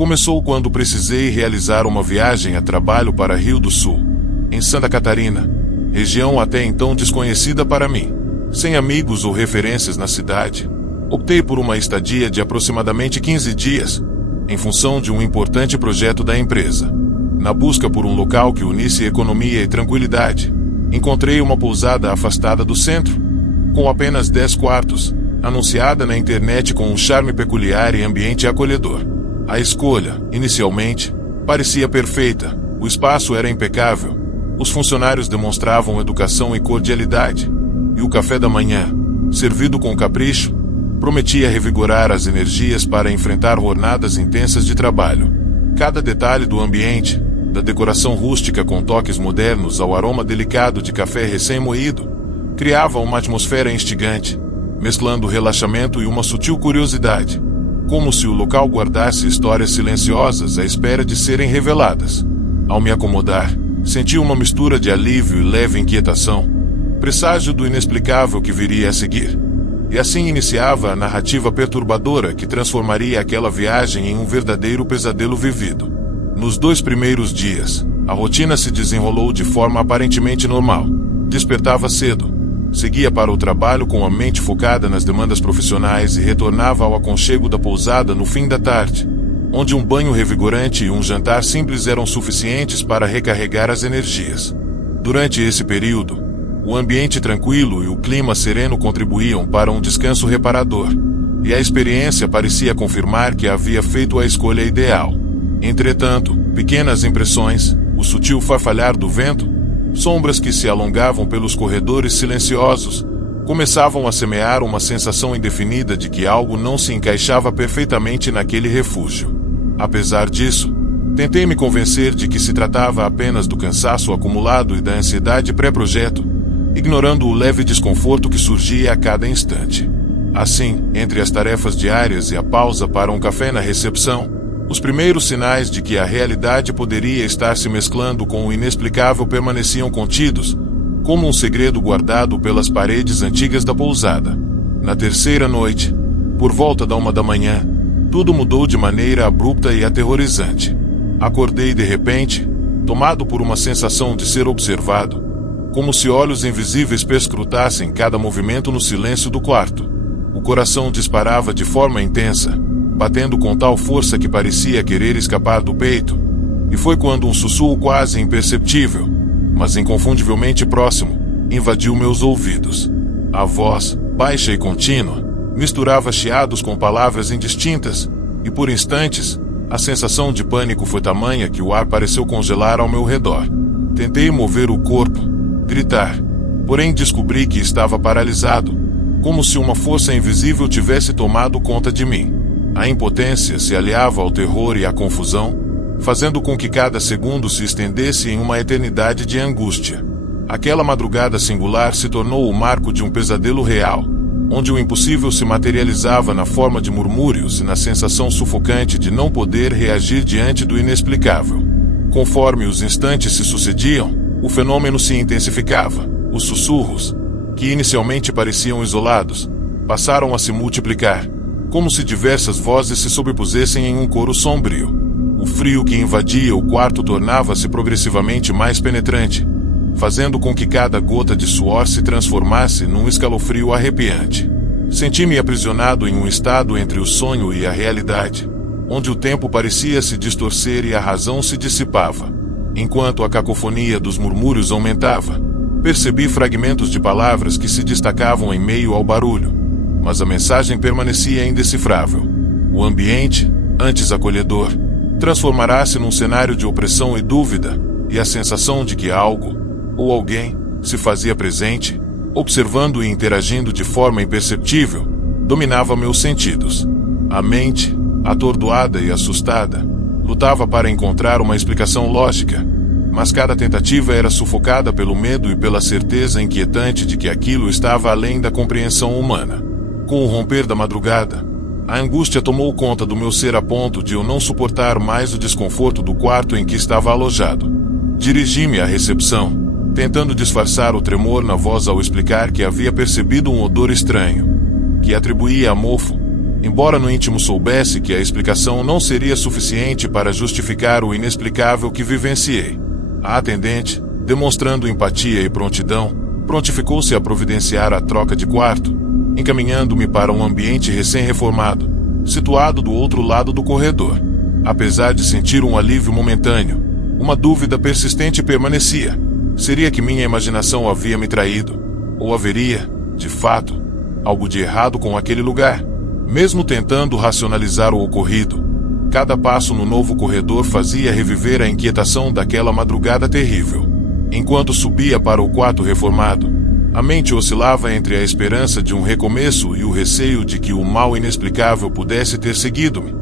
Começou quando precisei realizar uma viagem a trabalho para Rio do Sul, em Santa Catarina, região até então desconhecida para mim. Sem amigos ou referências na cidade, optei por uma estadia de aproximadamente 15 dias, em função de um importante projeto da empresa. Na busca por um local que unisse economia e tranquilidade, encontrei uma pousada afastada do centro, com apenas 10 quartos, anunciada na internet com um charme peculiar e ambiente acolhedor. A escolha, inicialmente, parecia perfeita, o espaço era impecável, os funcionários demonstravam educação e cordialidade, e o café da manhã, servido com capricho, prometia revigorar as energias para enfrentar jornadas intensas de trabalho. Cada detalhe do ambiente, da decoração rústica com toques modernos ao aroma delicado de café recém-moído, criava uma atmosfera instigante, mesclando relaxamento e uma sutil curiosidade, como se o local guardasse histórias silenciosas à espera de serem reveladas. Ao me acomodar, senti uma mistura de alívio e leve inquietação, presságio do inexplicável que viria a seguir. E assim iniciava a narrativa perturbadora que transformaria aquela viagem em um verdadeiro pesadelo vivido. Nos 2 primeiros dias, a rotina se desenrolou de forma aparentemente normal. Despertava cedo, seguia para o trabalho com a mente focada nas demandas profissionais e retornava ao aconchego da pousada no fim da tarde, onde um banho revigorante e um jantar simples eram suficientes para recarregar as energias. Durante esse período, o ambiente tranquilo e o clima sereno contribuíam para um descanso reparador, e a experiência parecia confirmar que havia feito a escolha ideal. Entretanto, pequenas impressões, o sutil farfalhar do vento, sombras que se alongavam pelos corredores silenciosos, começavam a semear uma sensação indefinida de que algo não se encaixava perfeitamente naquele refúgio. Apesar disso, tentei me convencer de que se tratava apenas do cansaço acumulado e da ansiedade pré-projeto, ignorando o leve desconforto que surgia a cada instante. Assim, entre as tarefas diárias e a pausa para um café na recepção, os primeiros sinais de que a realidade poderia estar se mesclando com o inexplicável permaneciam contidos, como um segredo guardado pelas paredes antigas da pousada. Na terceira noite, por volta da 1 da manhã, tudo mudou de maneira abrupta e aterrorizante. Acordei de repente, tomado por uma sensação de ser observado, como se olhos invisíveis perscrutassem cada movimento no silêncio do quarto. O coração disparava de forma intensa, batendo com tal força que parecia querer escapar do peito, e foi quando um sussurro quase imperceptível, mas inconfundivelmente próximo, invadiu meus ouvidos. A voz, baixa e contínua, misturava chiados com palavras indistintas, e por instantes, a sensação de pânico foi tamanha que o ar pareceu congelar ao meu redor. Tentei mover o corpo, gritar, porém descobri que estava paralisado, como se uma força invisível tivesse tomado conta de mim. A impotência se aliava ao terror e à confusão, fazendo com que cada segundo se estendesse em uma eternidade de angústia. Aquela madrugada singular se tornou o marco de um pesadelo real, onde o impossível se materializava na forma de murmúrios e na sensação sufocante de não poder reagir diante do inexplicável. Conforme os instantes se sucediam, o fenômeno se intensificava. Os sussurros, que inicialmente pareciam isolados, passaram a se multiplicar, como se diversas vozes se sobrepusessem em um coro sombrio. O frio que invadia o quarto tornava-se progressivamente mais penetrante, fazendo com que cada gota de suor se transformasse num escalofrio arrepiante. Senti-me aprisionado em um estado entre o sonho e a realidade, onde o tempo parecia se distorcer e a razão se dissipava. Enquanto a cacofonia dos murmúrios aumentava, percebi fragmentos de palavras que se destacavam em meio ao barulho, mas a mensagem permanecia indecifrável. O ambiente, antes acolhedor, transformará-se num cenário de opressão e dúvida, e a sensação de que algo, ou alguém, se fazia presente, observando e interagindo de forma imperceptível, dominava meus sentidos. A mente, atordoada e assustada, lutava para encontrar uma explicação lógica, mas cada tentativa era sufocada pelo medo e pela certeza inquietante de que aquilo estava além da compreensão humana. Com o romper da madrugada, a angústia tomou conta do meu ser a ponto de eu não suportar mais o desconforto do quarto em que estava alojado. Dirigi-me à recepção, tentando disfarçar o tremor na voz ao explicar que havia percebido um odor estranho, que atribuía a mofo, embora no íntimo soubesse que a explicação não seria suficiente para justificar o inexplicável que vivenciei. A atendente, demonstrando empatia e prontidão, prontificou-se a providenciar a troca de quarto, encaminhando-me para um ambiente recém-reformado, situado do outro lado do corredor. Apesar de sentir um alívio momentâneo, uma dúvida persistente permanecia. Seria que minha imaginação havia me traído? Ou haveria, de fato, algo de errado com aquele lugar? Mesmo tentando racionalizar o ocorrido, cada passo no novo corredor fazia reviver a inquietação daquela madrugada terrível. Enquanto subia para o quarto reformado, a mente oscilava entre a esperança de um recomeço e o receio de que o mal inexplicável pudesse ter seguido-me,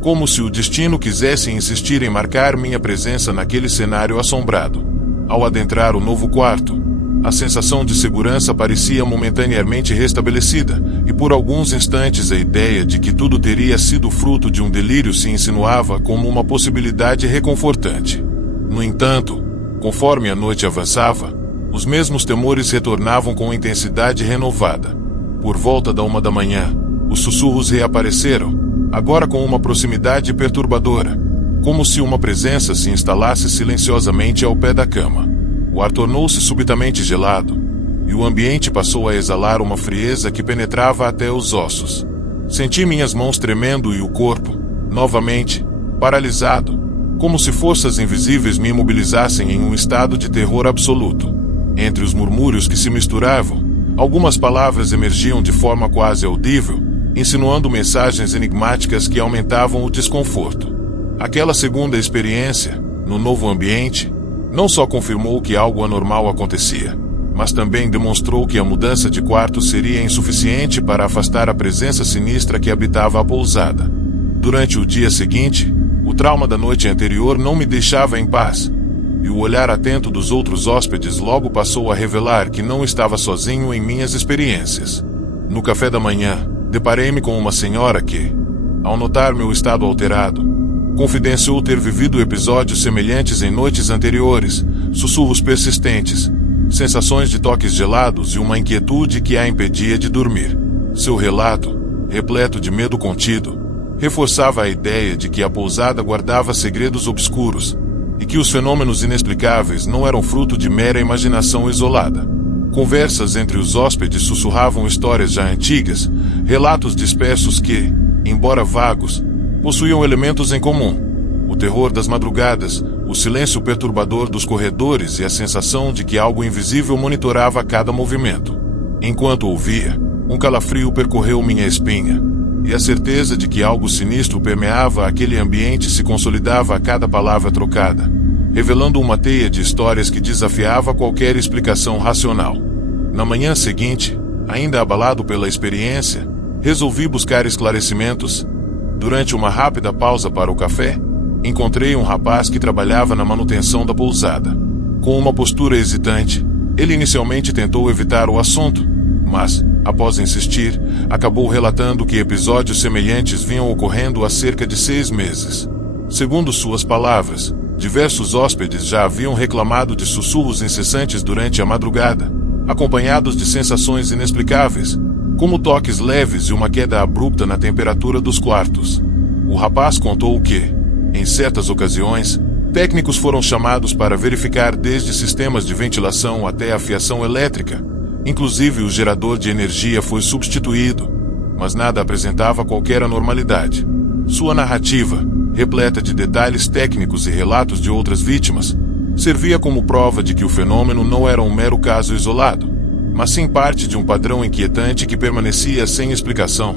como se o destino quisesse insistir em marcar minha presença naquele cenário assombrado. Ao adentrar o novo quarto, a sensação de segurança parecia momentaneamente restabelecida, e por alguns instantes a ideia de que tudo teria sido fruto de um delírio se insinuava como uma possibilidade reconfortante. No entanto, conforme a noite avançava, os mesmos temores retornavam com intensidade renovada. Por volta da 1 da manhã, os sussurros reapareceram, agora com uma proximidade perturbadora, como se uma presença se instalasse silenciosamente ao pé da cama. O ar tornou-se subitamente gelado, e o ambiente passou a exalar uma frieza que penetrava até os ossos. Senti minhas mãos tremendo e o corpo, novamente, paralisado, como se forças invisíveis me imobilizassem em um estado de terror absoluto. Entre os murmúrios que se misturavam, algumas palavras emergiam de forma quase audível, insinuando mensagens enigmáticas que aumentavam o desconforto. Aquela segunda experiência, no novo ambiente, não só confirmou que algo anormal acontecia, mas também demonstrou que a mudança de quarto seria insuficiente para afastar a presença sinistra que habitava a pousada. Durante o dia seguinte, o trauma da noite anterior não me deixava em paz, e o olhar atento dos outros hóspedes logo passou a revelar que não estava sozinho em minhas experiências. No café da manhã, deparei-me com uma senhora que, ao notar meu estado alterado, confidenciou ter vivido episódios semelhantes em noites anteriores, sussurros persistentes, sensações de toques gelados e uma inquietude que a impedia de dormir. Seu relato, repleto de medo contido, reforçava a ideia de que a pousada guardava segredos obscuros e que os fenômenos inexplicáveis não eram fruto de mera imaginação isolada. Conversas entre os hóspedes sussurravam histórias já antigas, relatos dispersos que, embora vagos, possuíam elementos em comum: o terror das madrugadas, o silêncio perturbador dos corredores e a sensação de que algo invisível monitorava cada movimento. Enquanto ouvia, um calafrio percorreu minha espinha, e a certeza de que algo sinistro permeava aquele ambiente se consolidava a cada palavra trocada, revelando uma teia de histórias que desafiava qualquer explicação racional. Na manhã seguinte, ainda abalado pela experiência, resolvi buscar esclarecimentos. Durante uma rápida pausa para o café, encontrei um rapaz que trabalhava na manutenção da pousada. Com uma postura hesitante, ele inicialmente tentou evitar o assunto, mas, após insistir, acabou relatando que episódios semelhantes vinham ocorrendo há cerca de 6 meses. Segundo suas palavras, diversos hóspedes já haviam reclamado de sussurros incessantes durante a madrugada, acompanhados de sensações inexplicáveis, como toques leves e uma queda abrupta na temperatura dos quartos. O rapaz contou que, em certas ocasiões, técnicos foram chamados para verificar desde sistemas de ventilação até a fiação elétrica. Inclusive o gerador de energia foi substituído, mas nada apresentava qualquer anormalidade. Sua narrativa, repleta de detalhes técnicos e relatos de outras vítimas, servia como prova de que o fenômeno não era um mero caso isolado, mas sim parte de um padrão inquietante que permanecia sem explicação,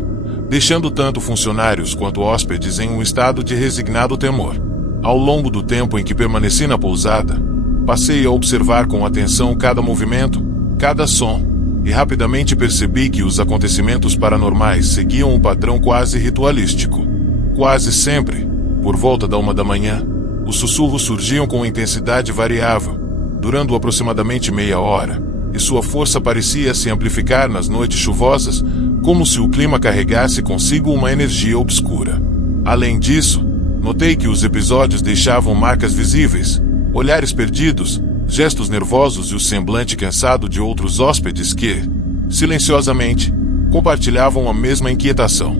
deixando tanto funcionários quanto hóspedes em um estado de resignado temor. Ao longo do tempo em que permaneci na pousada, passei a observar com atenção cada movimento, cada som, e rapidamente percebi que os acontecimentos paranormais seguiam um padrão quase ritualístico. Quase sempre, por volta da 1 da manhã, os sussurros surgiam com intensidade variável, durando aproximadamente meia hora, e sua força parecia se amplificar nas noites chuvosas, como se o clima carregasse consigo uma energia obscura. Além disso, notei que os episódios deixavam marcas visíveis, olhares perdidos, gestos nervosos e o semblante cansado de outros hóspedes que, silenciosamente, compartilhavam a mesma inquietação.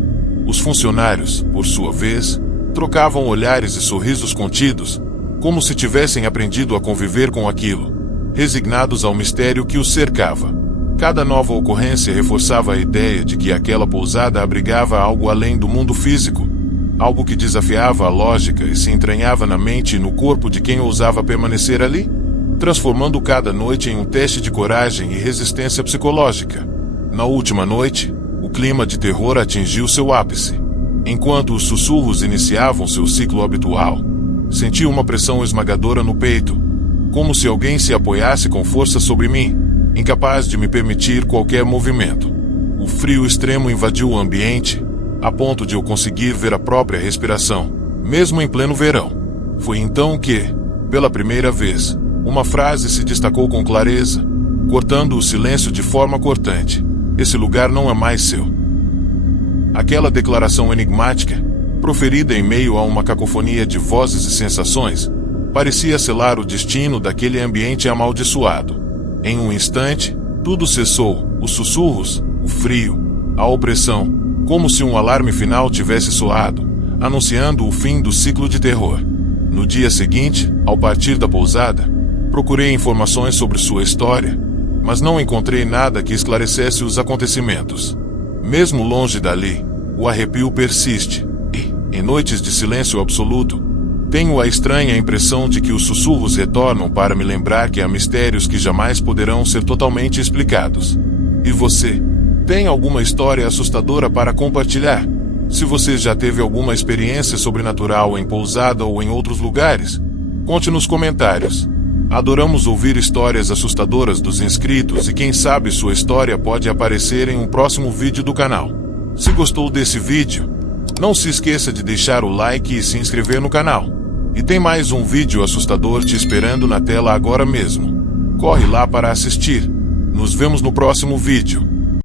Os funcionários, por sua vez, trocavam olhares e sorrisos contidos, como se tivessem aprendido a conviver com aquilo, resignados ao mistério que os cercava. Cada nova ocorrência reforçava a ideia de que aquela pousada abrigava algo além do mundo físico, algo que desafiava a lógica e se entranhava na mente e no corpo de quem ousava permanecer ali, transformando cada noite em um teste de coragem e resistência psicológica. Na última noite, o clima de terror atingiu seu ápice. Enquanto os sussurros iniciavam seu ciclo habitual, senti uma pressão esmagadora no peito, como se alguém se apoiasse com força sobre mim, incapaz de me permitir qualquer movimento. O frio extremo invadiu o ambiente, a ponto de eu conseguir ver a própria respiração, mesmo em pleno verão. Foi então que, pela primeira vez, uma frase se destacou com clareza, cortando o silêncio de forma cortante. Esse lugar não é mais seu. Aquela declaração enigmática, proferida em meio a uma cacofonia de vozes e sensações, parecia selar o destino daquele ambiente amaldiçoado. Em um instante, tudo cessou, os sussurros, o frio, a opressão, como se um alarme final tivesse soado, anunciando o fim do ciclo de terror. No dia seguinte, ao partir da pousada, procurei informações sobre sua história, mas não encontrei nada que esclarecesse os acontecimentos. Mesmo longe dali, o arrepio persiste, e, em noites de silêncio absoluto, tenho a estranha impressão de que os sussurros retornam para me lembrar que há mistérios que jamais poderão ser totalmente explicados. E você? Tem alguma história assustadora para compartilhar? Se você já teve alguma experiência sobrenatural em pousada ou em outros lugares, conte nos comentários. Adoramos ouvir histórias assustadoras dos inscritos e quem sabe sua história pode aparecer em um próximo vídeo do canal. Se gostou desse vídeo, não se esqueça de deixar o like e se inscrever no canal. E tem mais um vídeo assustador te esperando na tela agora mesmo. Corre lá para assistir. Nos vemos no próximo vídeo.